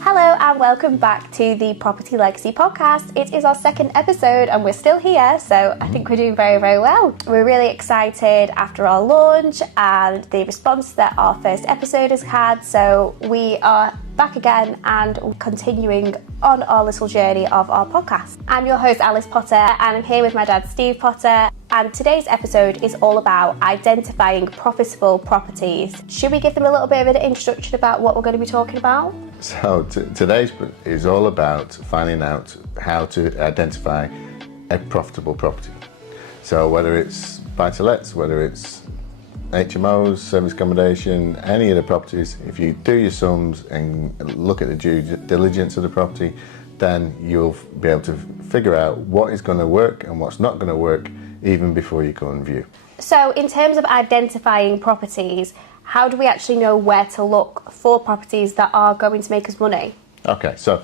Hello and welcome back to the Property Legacy podcast. It is our second episode and we're still here, so I think we're doing very, very well. We're really excited after our launch and the response that our first episode has had, so we are back again and continuing on our little journey of our podcast. I'm your host Alice Potter and I'm here with my dad Steve Potter, and today's episode is all about identifying profitable properties. Should we give them a little bit of an introduction about what we're going to be talking about? So today's is all about finding out how to identify a profitable property. So whether it's buy-to-lets, whether it's HMOs, service accommodation, any of the properties, if you do your sums and look at the due diligence of the property, then you'll be able to figure out what is going to work and what's not going to work even before you go and view. So in terms of identifying properties, how do we actually know where to look for properties that are going to make us money? Okay, so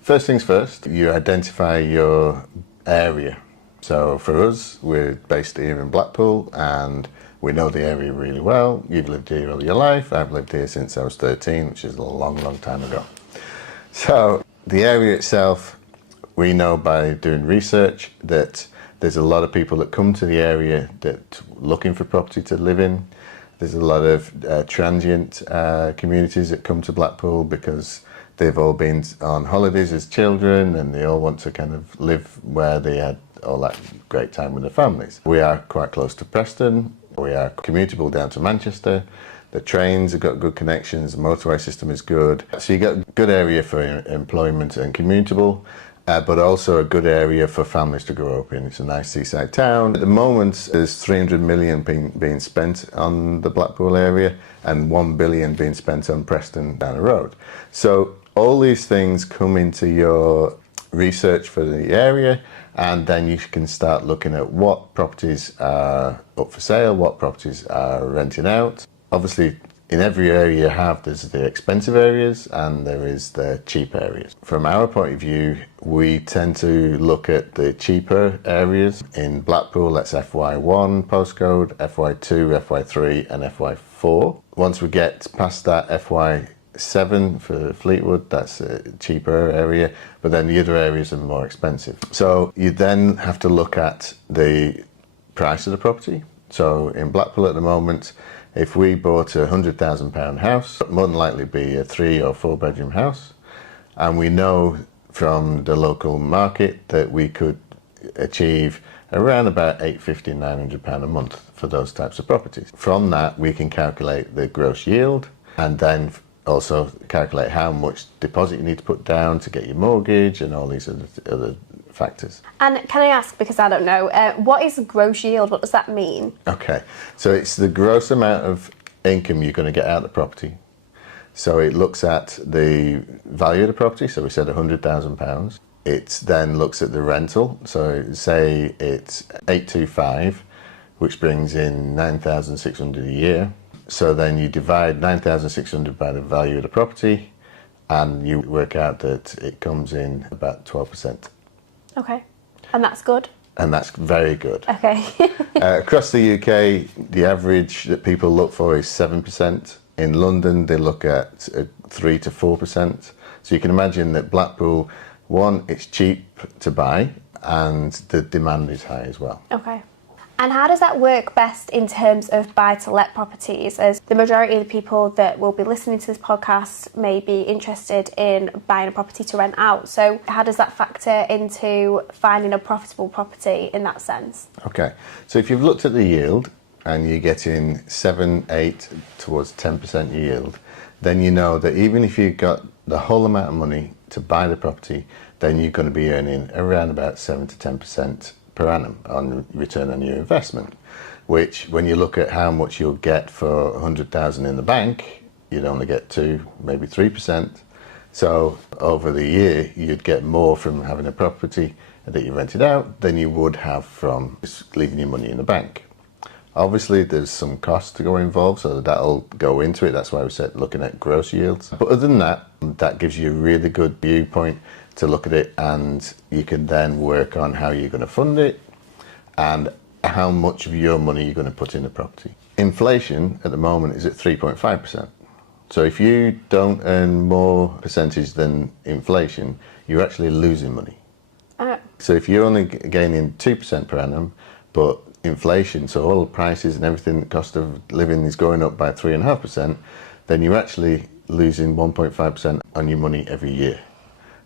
first things first, you identify your area. So for us, we're based here in Blackpool and we know the area really well. You've lived here all your life. I've lived here since I was 13, which is a long, long time ago. So the area itself, we know by doing research that there's a lot of people that come to the area that looking for property to live in. There's a lot of transient communities that come to Blackpool because they've all been on holidays as children and they all want to kind of live where they had all that great time with their families. We are quite close to Preston. We are commutable down to Manchester. The trains have got good connections, the motorway system is good. So you got a good area for employment and commutable, but also a good area for families to grow up in. It's a nice seaside town. At the moment, there's 300 million being spent on the Blackpool area and 1 billion being spent on Preston down the road. So all these things come into your research for the area, and then you can start looking at what properties are up for sale, what properties are renting out. Obviously, in every area you have, there's the expensive areas and there is the cheap areas. From our point of view, we tend to look at the cheaper areas. In Blackpool, that's FY1 postcode, FY2, FY3 and FY4. Once we get past that FY7 for Fleetwood, that's a cheaper area, but then the other areas are more expensive. So you then have to look at the price of the property. So in Blackpool at the moment, if we bought a £100,000 house, it more than likely be a 3 or 4 bedroom house. And we know from the local market that we could achieve around about £850, £900 a month for those types of properties. From that, we can calculate the gross yield and then also calculate how much deposit you need to put down to get your mortgage and all these other factors. And can I ask, because I don't know, what is gross yield? What does that mean? Okay, so it's the gross amount of income you're going to get out of the property. So it looks at the value of the property, so we said £100,000. It then looks at the rental, so say it's 825, which brings in 9,600 a year. So then you divide 9,600 by the value of the property and you work out that it comes in about 12%. Okay, and that's good? And that's very good. Okay. Across the UK, the average that people look for is 7%. In London, they look at 3 to 4%. So you can imagine that Blackpool, one, it's cheap to buy and the demand is high as well. Okay. And how does that work best in terms of buy-to-let properties? As the majority of the people that will be listening to this podcast may be interested in buying a property to rent out. So how does that factor into finding a profitable property in that sense? Okay, so if you've looked at the yield and you're getting 7, 8 towards 10% yield, then you know that even if you got the whole amount of money to buy the property, then you're going to be earning around about 7 to 10% per annum on return on your investment, which when you look at how much you'll get for 100,000 in the bank, you'd only get 2, maybe 3%. So over the year, you'd get more from having a property that you rented out than you would have from just leaving your money in the bank. Obviously, there's some cost to go involved, so that'll go into it. That's why we said looking at gross yields. But other than that, that gives you a really good viewpoint to look at it, and you can then work on how you're going to fund it and how much of your money you're going to put in the property. Inflation at the moment is at 3.5%. So if you don't earn more percentage than inflation, you're actually losing money. So if you're only gaining 2% per annum, but inflation, so all the prices and everything, the cost of living is going up by 3.5%, then you're actually losing 1.5% on your money every year.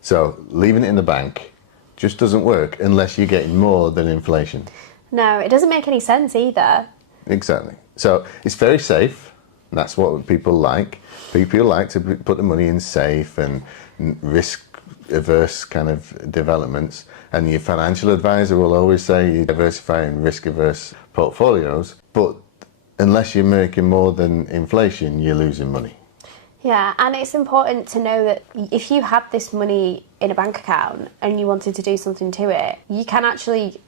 So leaving it in the bank just doesn't work unless you're getting more than inflation. No, it doesn't make any sense either. Exactly. So it's very safe. And that's what people like. People like to put the money in safe and risk-averse kind of developments. And your financial advisor will always say you diversify in risk-averse portfolios. But unless you're making more than inflation, you're losing money. Yeah, and it's important to know that if you had this money in a bank account and you wanted to do something to it, you can actually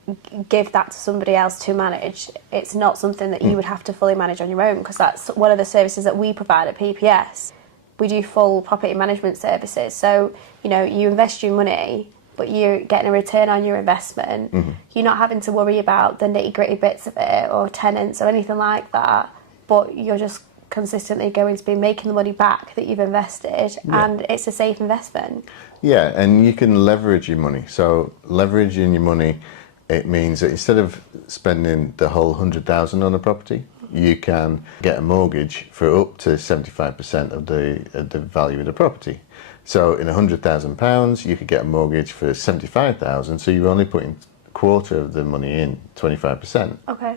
give that to somebody else to manage. It's not something that you would have to fully manage on your own, because that's one of the services that we provide at PPS. We do full property management services. So, you know, you invest your money, but you're getting a return on your investment. You're not having to worry about the nitty-gritty bits of it or tenants or anything like that, but you're just consistently going to be making the money back that you've invested, and it's a safe investment. Yeah, and you can leverage your money. So leveraging your money, it means that instead of spending the whole 100,000 on a property, you can get a mortgage for up to 75% of the value of the property. So in £100,000, you could get a mortgage for 75,000. So you're only putting a quarter of the money in, 25%. Okay.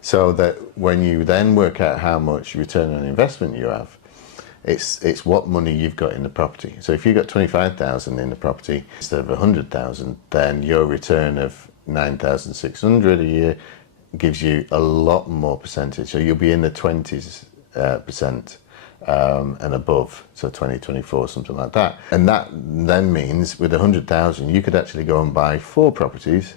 So that when you then work out how much return on investment you have, it's what money you've got in the property. So if you've got 25,000 in the property instead of 100,000, then your return of 9,600 a year gives you a lot more percentage. So you'll be in the 20s percent and above, so 20, 24, something like that. And that then means with 100,000, you could actually go and buy 4 properties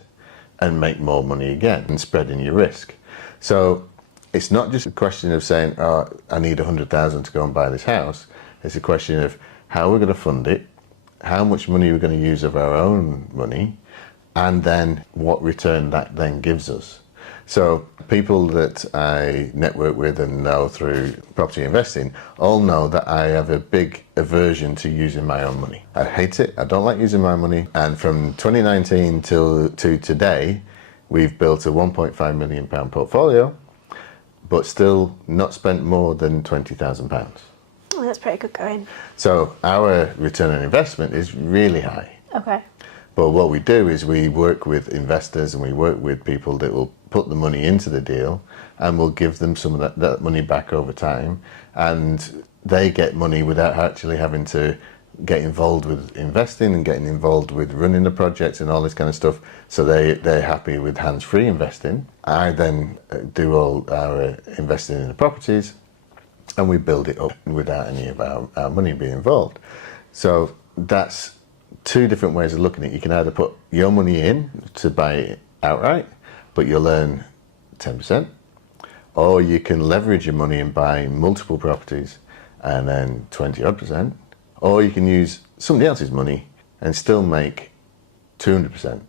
and make more money again and spreading your risk. So it's not just a question of saying, oh, I need 100,000 to go and buy this house. It's a question of how we're going to fund it, how much money we're going to use of our own money, and then what return that then gives us. So people that I network with and know through property investing all know that I have a big aversion to using my own money. I hate it. I don't like using my money. And from 2019 to today, we've built a £1.5 million portfolio, but still not spent more than £20,000. Oh, that's pretty good going. So our return on investment is really high. Okay. But what we do is we work with investors and we work with people that will put the money into the deal, and we'll give them some of that money back over time, and they get money without actually having to get involved with investing and getting involved with running the projects and all this kind of stuff. So they're happy with hands-free investing. I then do all our investing in the properties, and we build it up without any of our money being involved. So that's 2 different ways of looking at it. You can either put your money in to buy it outright, but you'll earn 10%, or you can leverage your money and buy multiple properties and then 20-odd%, or you can use somebody else's money and still make 200%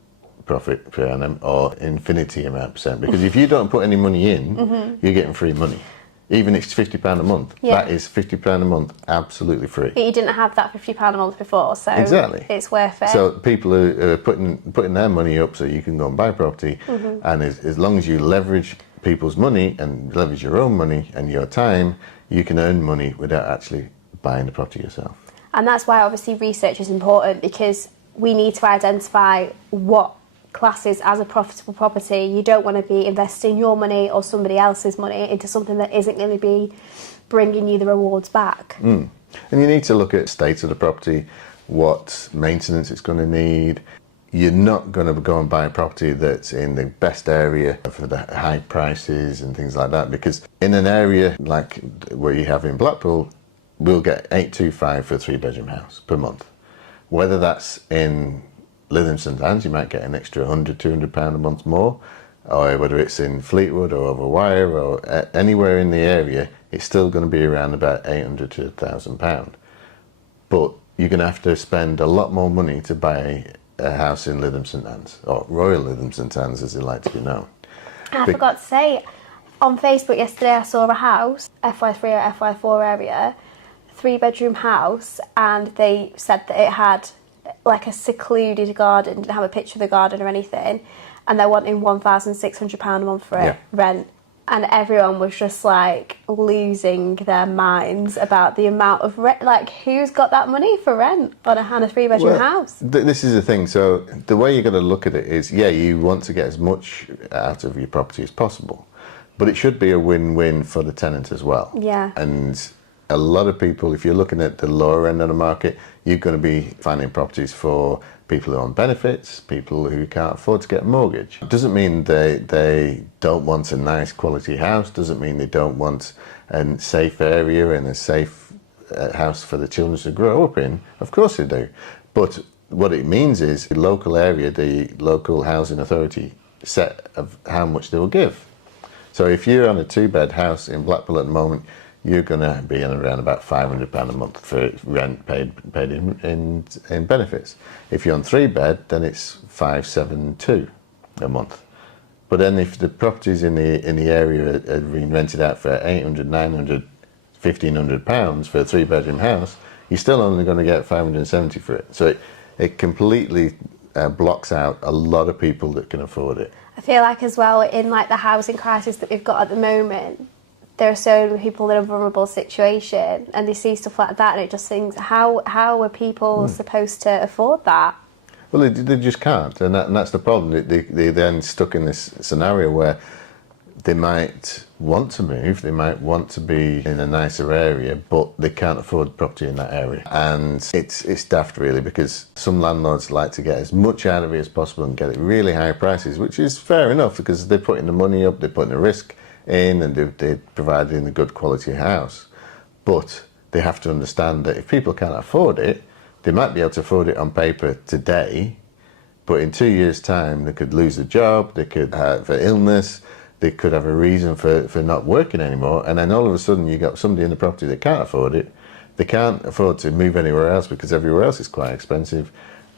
profit per annum or infinity amount percent. Because if you don't put any money in, you're getting free money. Even if it's £50 a month, that is £50 a month, absolutely free. But you didn't have that £50 a month before, so exactly. It's worth it. So people are putting their money up so you can go and buy property, and as long as you leverage people's money and leverage your own money and your time, you can earn money without actually buying the property yourself. And that's why obviously research is important, because we need to identify what classes as a profitable property. You don't want to be investing your money or somebody else's money into something that isn't going to be bringing you the rewards back. And you need to look at the state of the property, what maintenance it's going to need. You're not going to go and buy a property that's in the best area for the high prices and things like that, because in an area like where you have in Blackpool, we'll get 825 for a 3-bedroom house per month. Whether that's in Lytham St Anne's, you might get an extra £100, £200 a month more, or whether it's in Fleetwood or over Wire or anywhere in the area, it's still going to be around about £800 to £1,000. But you're going to have to spend a lot more money to buy a house in Lytham St Anne's, or Royal Lytham St Anne's as they like to be known. I forgot to say, on Facebook yesterday I saw a house, FY3 or FY4 area, 3-bedroom house, and they said that it had like a secluded garden, didn't have a picture of the garden or anything, and they're wanting £1,600 a month for it, rent. And everyone was just like losing their minds about the amount of rent. Like, who's got that money for rent on a 3-bedroom house? This is the thing. So the way you got to look at it is, you want to get as much out of your property as possible, but it should be a win-win for the tenant as well. Yeah. And a lot of people, if you're looking at the lower end of the market, you're going to be finding properties for people who are on benefits, people who can't afford to get a mortgage. It doesn't mean they don't want a nice quality house, doesn't mean they don't want a safe area and a safe house for the children to grow up in. Of course they do. But what it means is the local area, the local housing authority set of how much they will give. So if you're on a 2-bed house in Blackpool at the moment, you're going to be in around about £500 a month for rent paid in benefits. If you're on 3-bed, then it's £572 a month. But then if the properties in the area are being rented out for £800, £900, £1,500 for a 3-bedroom house, you're still only going to get £570 for it. So it completely blocks out a lot of people that can afford it. I feel like as well, in like the housing crisis that we've got at the moment, there are so many people in a vulnerable situation, and they see stuff like that, and it just thinks, how are people supposed to afford that? Well, they just can't, and that's the problem. They then stuck in this scenario where they might want to move, they might want to be in a nicer area, but they can't afford property in that area. And it's daft really, because some landlords like to get as much out of it as possible and get it really high prices, which is fair enough because they're putting the money up, they're putting the risk in, and they're providing a good quality house. But they have to understand that if people can't afford it, they might be able to afford it on paper today, but in 2 years' time they could lose a job, they could have an illness, they could have a reason for not working anymore, and then all of a sudden you got somebody in the property that can't afford it, they can't afford to move anywhere else because everywhere else is quite expensive,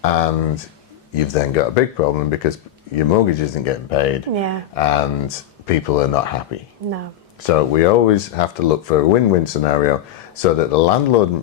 and you've then got a big problem because your mortgage isn't getting paid, and people are not happy. No. So we always have to look for a win-win scenario so that the landlord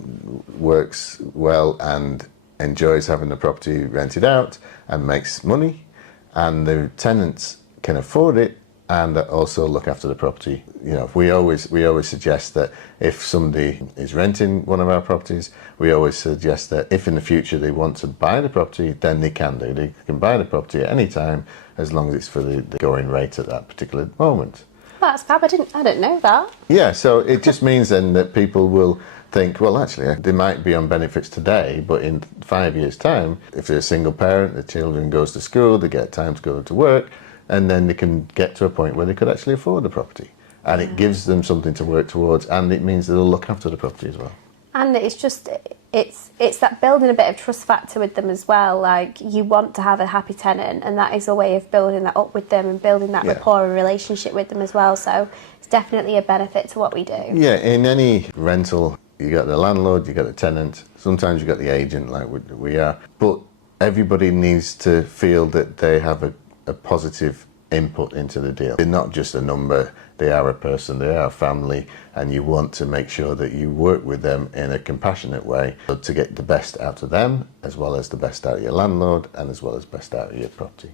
works well and enjoys having the property rented out and makes money, and the tenants can afford it and also look after the property. You know, we always suggest that if somebody is renting one of our properties, we always suggest that if in the future they want to buy the property, then they can do. They can buy the property at any time as long as it's for the going rate at that particular moment. Well, that's fab. I didn't know that. Yeah, so it just means then that people will think, well, actually, they might be on benefits today, but in 5 years' time, if they're a single parent, the children goes to school, they get time to go to work, and then they can get to a point where they could actually afford the property. And it gives them something to work towards, and it means they'll look after the property as well. And it's just, it's that building a bit of trust factor with them as well. Like, you want to have a happy tenant, and that is a way of building that up with them and building that rapport and relationship with them as well. So it's definitely a benefit to what we do. Yeah, in any rental, you got the landlord, you got the tenant, sometimes you got the agent like we are, but everybody needs to feel that they have a positive input into the deal. They're not just a number, they are a person, they are a family, and you want to make sure that you work with them in a compassionate way to get the best out of them, as well as the best out of your landlord, and as well as best out of your property.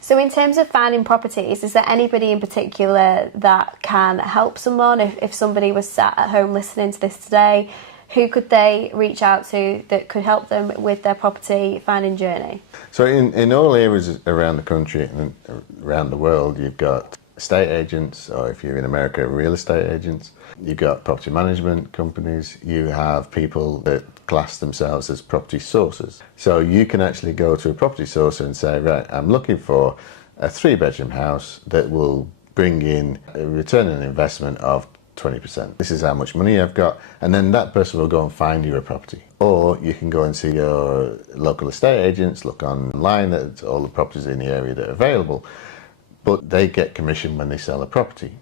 So in terms of finding properties, is there anybody in particular that can help someone? If somebody was sat at home listening to this today, who could they reach out to that could help them with their property finding journey? So in all areas around the country and around the world, you've got estate agents, or if you're in America, real estate agents. You've got property management companies. You have people that class themselves as property sources. So you can actually go to a property sourcer and say, right, I'm looking for a 3-bedroom house that will bring in a return on investment of 20%. This is how much money I've got, and then that person will go and find you a property. Or you can go and see your local estate agents, look online at all the properties in the area that are available, but they get commission when they sell a property.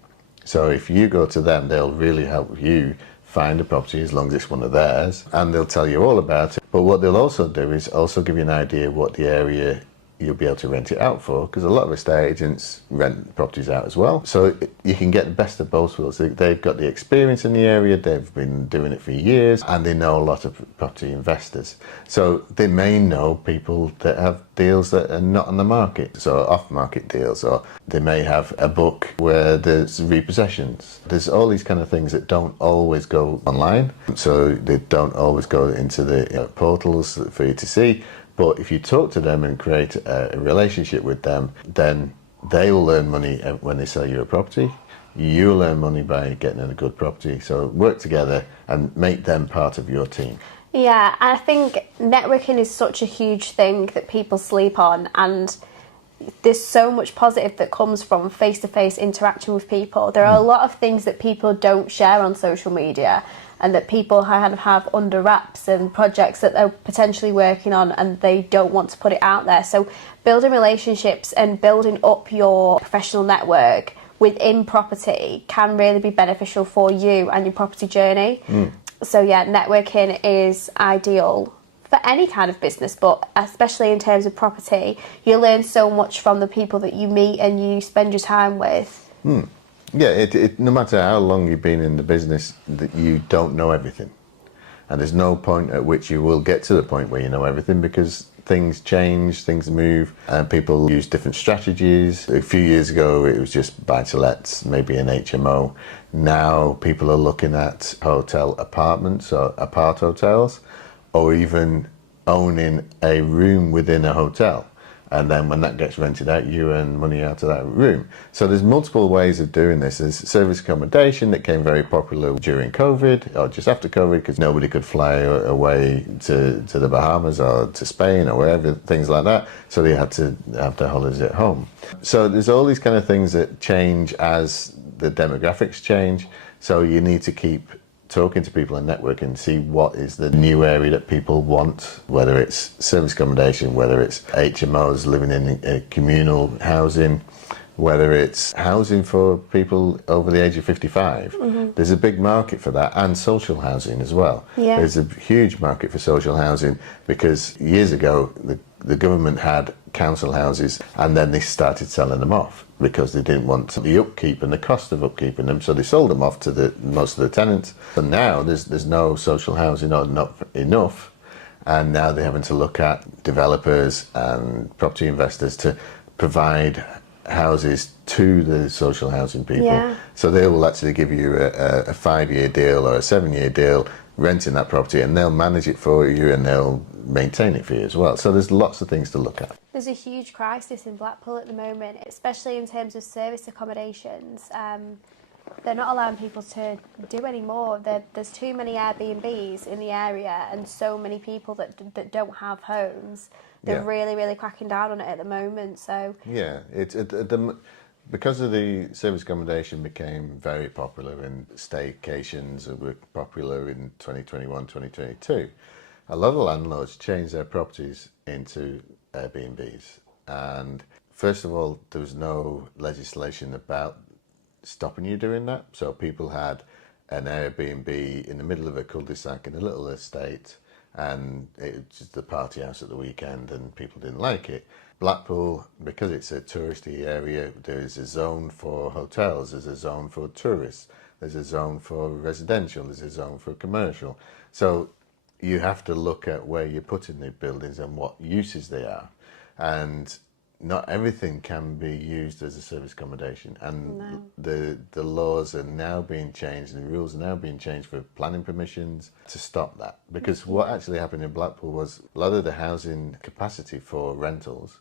So if you go to them, they'll really help you find a property as long as it's one of theirs, and they'll tell you all about it. But what they'll also do is also give you an idea what the area you'll be able to rent it out for, because a lot of estate agents rent properties out as well. So you can get the best of both worlds. They've got the experience in the area, they've been doing it for years, and they know a lot of property investors. So they may know people that have deals that are not on the market, so off-market deals, or they may have a book where there's repossessions. There's all these kind of things that don't always go online, so they don't always go into the portals for you to see. But if you talk to them and create a relationship with them, then they will earn money when they sell you a property. You'll earn money by getting a good property. So work together and make them part of your team. Yeah, I think networking is such a huge thing that people sleep on, and there's so much positive that comes from face-to-face interaction with people. There are a lot of things that people don't share on social media, and that people kind of have under wraps, and projects that they're potentially working on and they don't want to put it out there. So building relationships and building up your professional network within property can really be beneficial for you and your property journey. So yeah, networking is ideal for any kind of business, but especially in terms of property. You learn so much from the people that you meet and you spend your time with. Yeah, no matter how long you've been in the business, that you don't know everything. And there's no point at which you will get to the point where you know everything, because things change, things move, and people use different strategies. A few years ago, it was just buy-to-lets, maybe an HMO. Now people are looking at hotel apartments or apart hotels, or even owning a room within a hotel. And then when that gets rented out, you earn money out of that room. So there's multiple ways of doing this. There's service accommodation that came very popular during COVID, or just after COVID, because nobody could fly away to the Bahamas or to Spain or wherever, things like that. So they had to have their holidays at home. So there's all these kind of things that change as the demographics change. So you need to keep talking to people and networking, see what is the new area that people want, whether it's service accommodation, whether it's HMOs, living in communal housing, whether it's housing for people over the age of 55. There's a big market for that, and social housing as well. Yeah. There's a huge market for social housing, because years ago the government had council houses, and then they started selling them off because they didn't want the upkeep and the cost of upkeeping them, so they sold them off to most of the tenants. And now there's no social housing, or not enough, and now they're having to look at developers and property investors to provide houses to the social housing people. Yeah. So they will actually give you a 5-year deal or a 7-year deal renting that property, and they'll manage it for you and they'll maintain it for you as well. So there's lots of things to look at. There's a huge crisis in Blackpool at the moment, especially in terms of service accommodations. They're not allowing people to do any more. There's too many Airbnbs in the area, and so many people that don't have homes. They're really, really cracking down on it at the moment. So yeah, because of the service accommodation became very popular, and staycations were popular in 2021, 2022. A lot of landlords changed their properties into Airbnbs. And first of all, there was no legislation about stopping you doing that. So people had an Airbnb in the middle of a cul-de-sac in a little estate, and it was just the party house at the weekend, and people didn't like it. Blackpool, because it's a touristy area, there is a zone for hotels, there's a zone for tourists, there's a zone for residential, there's a zone for commercial. So you have to look at where you're putting the buildings and what uses they are. And not everything can be used as a service accommodation. And the laws are now being changed, and the rules are now being changed for planning permissions to stop that. Because what actually happened in Blackpool was a lot of the housing capacity for rentals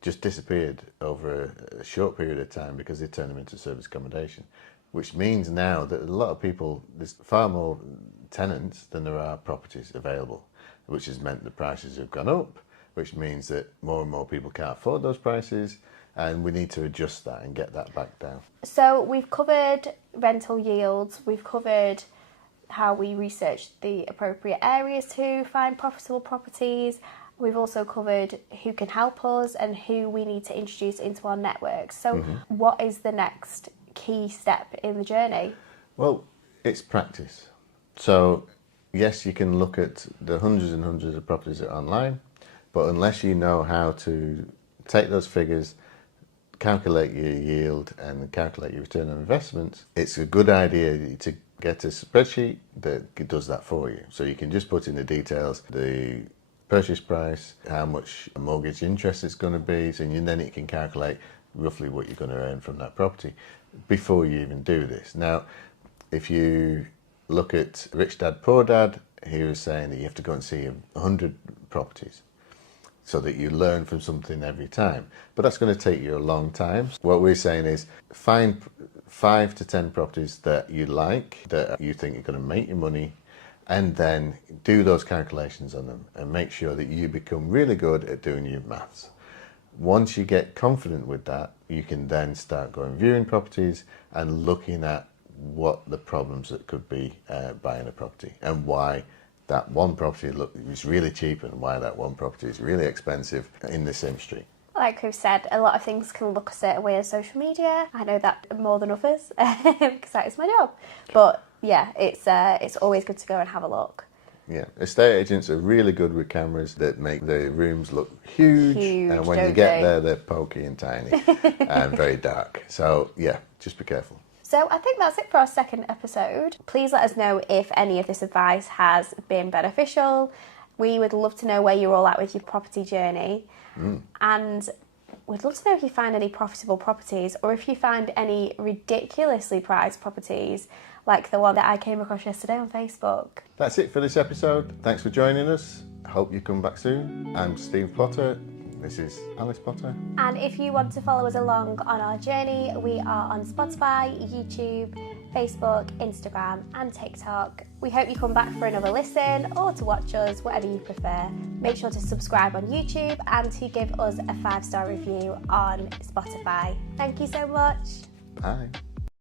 just disappeared over a short period of time because they turned them into service accommodation. Which means now that a lot of people, there's far more tenants than there are properties available, which has meant the prices have gone up, which means that more and more people can't afford those prices, and we need to adjust that and get that back down. So we've covered rental yields, we've covered how we research the appropriate areas to find profitable properties. We've also covered who can help us and who we need to introduce into our network. So what is the next key step in the journey? Well, it's practice. So yes, you can look at the hundreds and hundreds of properties that are online, but unless you know how to take those figures, calculate your yield and calculate your return on investment, it's a good idea to get a spreadsheet that does that for you. So you can just put in the details, the purchase price, how much mortgage interest it's going to be, so then it can calculate roughly what you're going to earn from that property before you even do this. Now, if you look at Rich Dad Poor Dad, he was saying that you have to go and see 100 properties so that you learn from something every time. But that's going to take you a long time. What we're saying is find 5 to 10 properties that you like, that you think are going to make you money, and then do those calculations on them and make sure that you become really good at doing your maths. Once you get confident with that, you can then start going viewing properties and looking at what the problems that could be buying a property, and why that one property is really cheap and why that one property is really expensive in the same street. Like we've said, a lot of things can look a certain way on social media. I know that more than others because that is my job. But yeah, it's always good to go and have a look. Yeah, estate agents are really good with cameras that make the rooms look huge and when you get there, they're pokey and tiny and very dark. So yeah, just be careful. So I think that's it for our second episode. Please let us know if any of this advice has been beneficial. We would love to know where you're all at with your property journey. And we'd love to know if you find any profitable properties, or if you find any ridiculously priced properties like the one that I came across yesterday on Facebook. That's it for this episode. Thanks for joining us. I hope you come back soon. I'm Steve Potter. This is Alice Potter. And if you want to follow us along on our journey, we are on Spotify, YouTube, Facebook, Instagram and TikTok. We hope you come back for another listen or to watch us, whatever you prefer. Make sure to subscribe on YouTube and to give us a 5-star review on Spotify. Thank you so much. Bye.